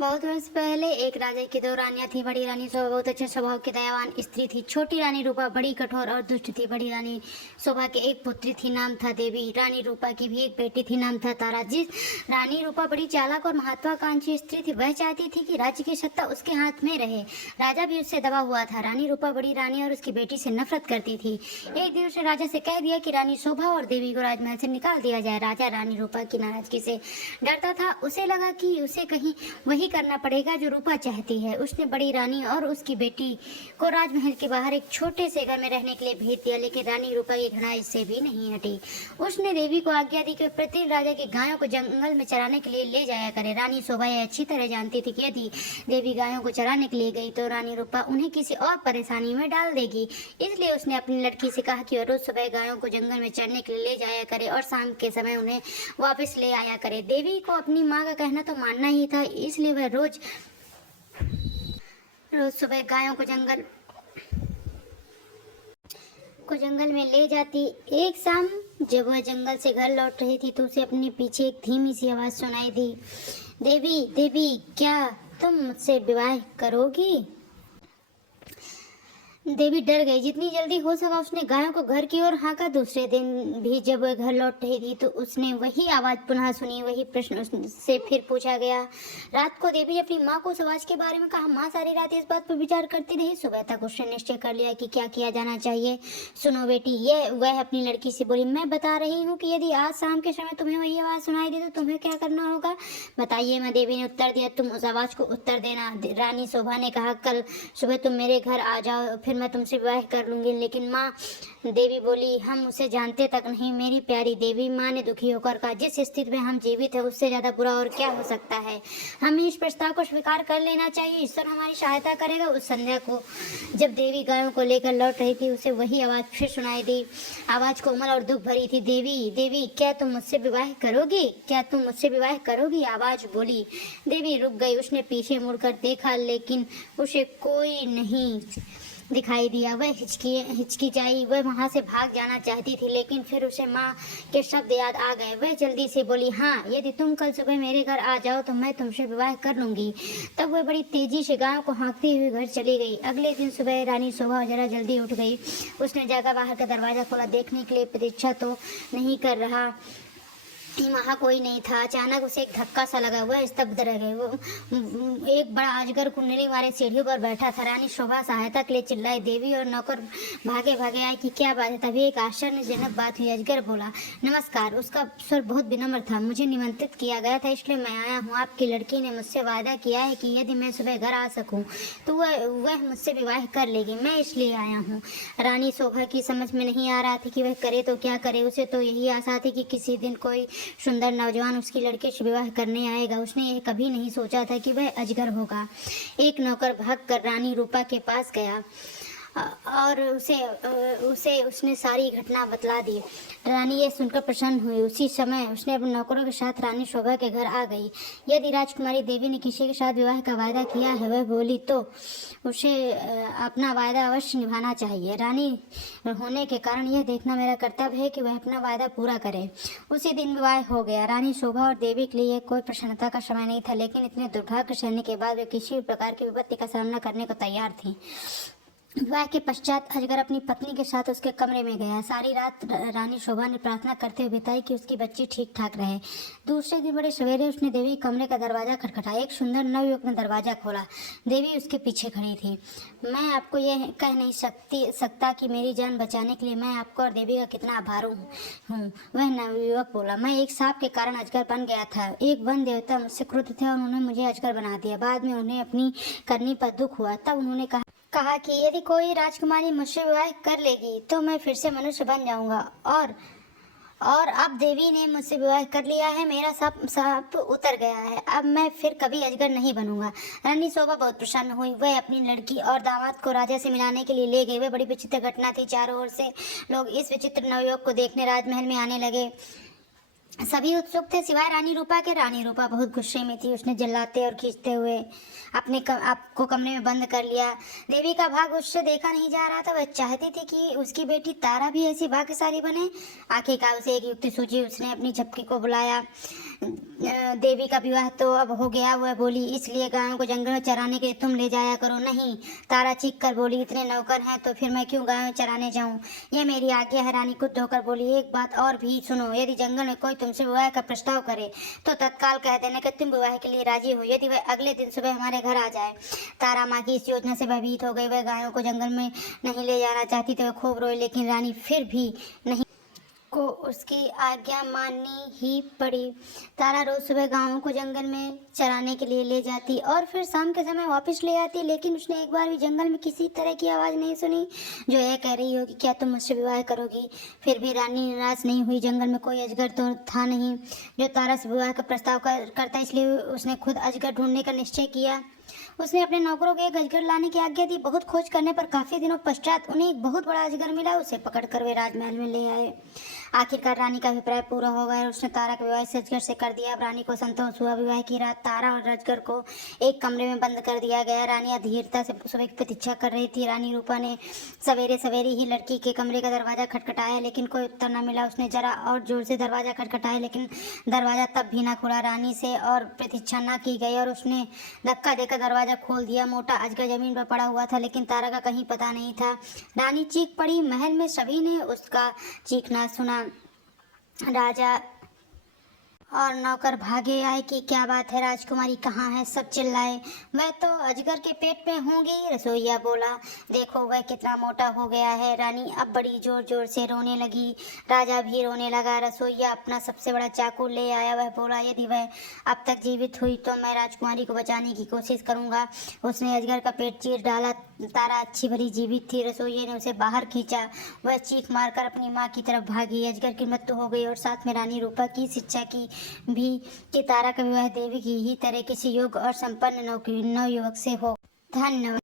बहुत वर्ष पहले एक राजा की दो रानियां थी। बड़ी रानी शोभा बहुत अच्छे स्वभाव की दयावान स्त्री थी। छोटी रानी रूपा बड़ी कठोर और दुष्ट थी। बड़ी रानी शोभा के एक पुत्री थी, नाम था देवी। रानी रूपा की भी एक बेटी थी, नाम था तारा। जिस रानी रूपा बड़ी चालाक और महत्वाकांक्षी स्त्री थी, वह चाहती थी कि राज्य की सत्ता उसके हाथ में रहे। राजा भी उससे दबा हुआ था। रानी रूपा बड़ी रानी और उसकी बेटी से नफरत करती थी। एक दिन उसने राजा से कह दिया कि रानी शोभा और देवी को राजमहल से निकाल दिया जाए। राजा रानी रूपा की नाराजगी से डरता था। उसे लगा कि उसे कहीं वही करना पड़ेगा जो रूपा चाहती है। उसने बड़ी रानी और उसकी बेटी को राजमहल के बाहर एक छोटे से घर में रहने के लिए भेज दिया, लेकिन रानी रूपा की घृणा इससे भी नहीं हटी। उसने देवी को आज्ञा दी कि प्रतिदिन राजा की गायों को जंगल में चराने के लिए ले जाया करे। रानी शोभा यह अच्छी तरह जानती थी कि यदि देवी गायों को चराने के लिए गई तो रानी रूपा उन्हें किसी और परेशानी में डाल देगी। इसलिए उसने अपनी लड़की से कहा कि वह रोज सुबह गायों को जंगल में चरने के लिए ले जाया करे और शाम के समय उन्हें वापस ले आया करे। देवी को अपनी माँ का कहना तो मानना ही था, इसलिए वह रोज सुबह गायों को जंगल में ले जाती। एक शाम जब वह जंगल से घर लौट रही थी तो उसे अपने पीछे एक धीमी सी आवाज सुनाई दी। देवी, देवी, क्या तुम मुझसे विवाह करोगी? देवी डर गई। जितनी जल्दी हो सका उसने गायों को घर की ओर हाँका। दूसरे दिन भी जब वह घर लौट रही थी तो उसने वही आवाज पुनः सुनी। वही प्रश्न उससे फिर पूछा गया। रात को देवी ने अपनी माँ को उस आवाज के बारे में कहा। माँ सारी रात इस बात पर विचार करती रही। सुबह तक उसने निश्चय कर लिया कि क्या किया जाना चाहिए। सुनो बेटी, वह अपनी लड़की से बोली, मैं बता रही हूँ कि यदि आज शाम के समय तुम्हें वही आवाज सुनाई दे तो तुम्हें क्या करना होगा? बताइए। मैं देवी ने उत्तर दिया। तुम उस आवाज को उत्तर देना। रानी शोभा ने कहा, कल सुबह तुम मेरे घर आ जाओ, फिर मैं तुमसे विवाह कर लूंगी। लेकिन माँ, देवी बोली, हम उसे जानते तक नहीं। मेरी प्यारी देवी, माँ ने दुखी होकर कहा, जिस स्थिति में हम जीवित हैं उससे ज्यादा बुरा और क्या हो सकता है। हमें इस प्रस्ताव को स्वीकार कर लेना चाहिए। ईश्वर हमारी सहायता करेगा। उस संध्या को जब देवी गायों को लेकर लौट रही थी उसे वही आवाज फिर सुनाई दी। आवाज कोमल और दुख भरी थी। देवी, देवी, क्या तुम मुझसे विवाह करोगी? क्या तुम मुझसे विवाह करोगी? आवाज बोली। देवी रुक गई। उसने पीछे मुड़कर देखा, लेकिन उसे कोई नहीं दिखाई दिया। वह हिचकिचाई। वह वहां से भाग जाना चाहती थी, लेकिन फिर उसे माँ के शब्द याद आ गए। वह जल्दी से बोली, हाँ, यदि तुम कल सुबह मेरे घर आ जाओ तो मैं तुमसे विवाह कर लूंगी। तब वह बड़ी तेजी से गायों को हाँकती हुई घर चली गई। अगले दिन सुबह रानी शोभा जरा जल्दी उठ गई। उसने जाकर बाहर का दरवाजा खोला। देखने के लिए प्रतीक्षा तो नहीं कर रहा, वहाँ कोई नहीं था। अचानक उसे एक धक्का सा लगा। वह स्तब्ध रह गई। वो एक बड़ा अजगर कुंडली वाले सीढ़ियों पर बैठा था। रानी शोभा सहायता के लिए चिल्लाई। देवी और नौकर भागे भागे आए कि क्या बात है। तभी एक आश्चर्यजनक बात हुई। अजगर बोला, नमस्कार। उसका स्वर बहुत विनम्र था। मुझे निमंत्रित किया गया था, इसलिए मैं आया हूँ। आपकी लड़की ने मुझसे वादा किया है कि यदि मैं सुबह घर आ सकूँ तो वह मुझसे विवाह कर लेगी। मैं इसलिए आया हूँ। रानी शोभा की समझ में नहीं आ रहा था कि वह करे तो क्या करे। उसे तो यही आशा थी कि किसी दिन कोई सुंदर नौजवान उसकी लड़की से विवाह करने आएगा। उसने यह कभी नहीं सोचा था कि वह अजगर होगा। एक नौकर भागकर रानी रूपा के पास गया और उसने सारी घटना बतला दी। रानी ये सुनकर प्रसन्न हुई। उसी समय उसने अपने नौकरों के साथ रानी शोभा के घर आ गई। यदि राजकुमारी देवी ने किसी के साथ विवाह का वादा किया है, वह बोली, तो उसे अपना वादा अवश्य निभाना चाहिए। रानी होने के कारण यह देखना मेरा कर्तव्य है कि वह अपना वादा पूरा करे। उसी दिन विवाह हो गया। रानी शोभा और देवी के लिए कोई प्रसन्नता का समय नहीं था, लेकिन इतने दुर्भाग्य सहने के बाद वे किसी भी प्रकार की विपत्ति का सामना करने को तैयार थी। विवाह के पश्चात अजगर अपनी पत्नी के साथ उसके कमरे में गया। सारी रात रानी शोभा ने प्रार्थना करते हुए बिताई कि उसकी बच्ची ठीक ठाक रहे। दूसरे दिन बड़े सवेरे उसने देवी के कमरे का दरवाजा खटखटाया। एक सुंदर नवयुवक ने दरवाजा खोला। देवी उसके पीछे खड़ी थी। मैं आपको यह कह नहीं सकता कि मेरी जान बचाने के लिए मैं आपको और देवी का कितना आभारी हूँ, वह नवयुवक बोला। मैं एक सांप के कारण अजगर बन गया था। एक वन देवता मुझसे क्रुद्ध थे और उन्होंने मुझे अजगर बना दिया। बाद में उन्हें अपनी करनी पर दुख हुआ। तब उन्होंने कहा कि यदि कोई राजकुमारी मुझसे विवाह कर लेगी तो मैं फिर से मनुष्य बन जाऊंगा। और अब देवी ने मुझसे विवाह कर लिया है। मेरा सांप उतर गया है। अब मैं फिर कभी अजगर नहीं बनूंगा। रानी शोभा बहुत प्रसन्न हुई। वह अपनी लड़की और दामाद को राजा से मिलाने के लिए ले गई। वह बड़ी विचित्र घटना थी। चारों ओर से लोग इस विचित्र नवयुवक को देखने राजमहल में आने लगे। सभी उत्सुक थे सिवाय रानी रूपा के। रानी रूपा बहुत गुस्से में थी। उसने जल्लाते और खींचते हुए आपको कमरे में बंद कर लिया। देवी का भाग उससे देखा नहीं जा रहा था। वह चाहती थी कि उसकी बेटी तारा भी ऐसी भाग्यशाली बने। आखिरकार उसे एक युक्ति सूझी। उसने अपनी झपकी को बुलाया। देवी का विवाह तो अब हो गया। वह बोली, इसलिए गायों को जंगल में चराने के लिए तुम ले जाया करो। नहीं, तारा चीख कर बोली, इतने नौकर हैं तो फिर मैं क्यों गायों चराने जाऊं? ये मेरी आज्ञा है। रानी कुछ होकर बोली, एक बात और भी सुनो, यदि जंगल में कोई तुमसे विवाह का प्रस्ताव करे तो तत्काल कह देना कि तुम विवाह के लिए राजी हो। यदि वह अगले दिन सुबह हमारे घर आ जाए। तारा माँ की इस योजना से भयभीत हो गई। वह गायों को जंगल में नहीं ले जाना चाहती तो वह खूब रोई, लेकिन रानी फिर भी नहीं को उसकी आज्ञा माननी ही पड़ी। तारा रोज सुबह गायों को जंगल में चराने के लिए ले जाती और फिर शाम के समय वापस ले आती, लेकिन उसने एक बार भी जंगल में किसी तरह की आवाज़ नहीं सुनी जो यह कह रही हो कि क्या तुम मुझसे विवाह करोगी। फिर भी रानी निराश नहीं हुई। जंगल में कोई अजगर तो था नहीं जो तारा से विवाह का प्रस्ताव करता, इसलिए उसने खुद अजगर ढूंढने का निश्चय किया। उसने अपने नौकरों को एक अजगर लाने की आज्ञा दी। बहुत खोज करने पर काफी दिनों पश्चात उन्हें एक बहुत बड़ा अजगर मिला। उसे पकड़कर वे राजमहल में ले आए। आखिरकार रानी का अभिप्राय पूरा हो गया और उसने तारा का विवाह अजगर से कर दिया। अब रानी को संतोष हुआ। विवाह की रात तारा और अजगर को एक कमरे में बंद कर दिया गया। रानी अधीरता से सुबह की प्रतीक्षा कर रही थी। रानी रूपा ने सवेरे सवेरे ही लड़की के कमरे का दरवाजा खटखटाया, लेकिन कोई उत्तर न मिला। उसने जरा और जोर से दरवाजा खटखटाया, लेकिन दरवाजा तब भी न खुला। रानी से और प्रतीक्षा न की गई और उसने धक्का देकर दरवाजा खोल दिया। मोटा अजगर जमीन पर पड़ा हुआ था, लेकिन तारा का कहीं पता नहीं था। रानी चीख पड़ी। महल में सभी ने उसका चीखना सुना। राजा और नौकर भागे आए कि क्या बात है, राजकुमारी कहाँ है? सब चिल्लाए। वह तो अजगर के पेट में होंगी। रसोइया बोला, देखो वह कितना मोटा हो गया है। रानी अब बड़ी जोर जोर से रोने लगी। राजा भी रोने लगा। रसोइया अपना सबसे बड़ा चाकू ले आया। वह बोला, यदि वह अब तक जीवित हुई तो मैं राजकुमारी को बचाने की कोशिश करूंगा। उसने अजगर का पेट चीर डाला। तारा अच्छी भली जीवित थी। रसोइये ने उसे बाहर खींचा। वह चीख मारकर अपनी माँ की तरफ भागी। अजगर की मृत्यु हो गई और साथ में रानी रूपा की शिक्षा की भी कि तारा का विवाह देवी की ही तरह किसी योग्य और संपन्न नवयुवक से हो। धन्यवाद।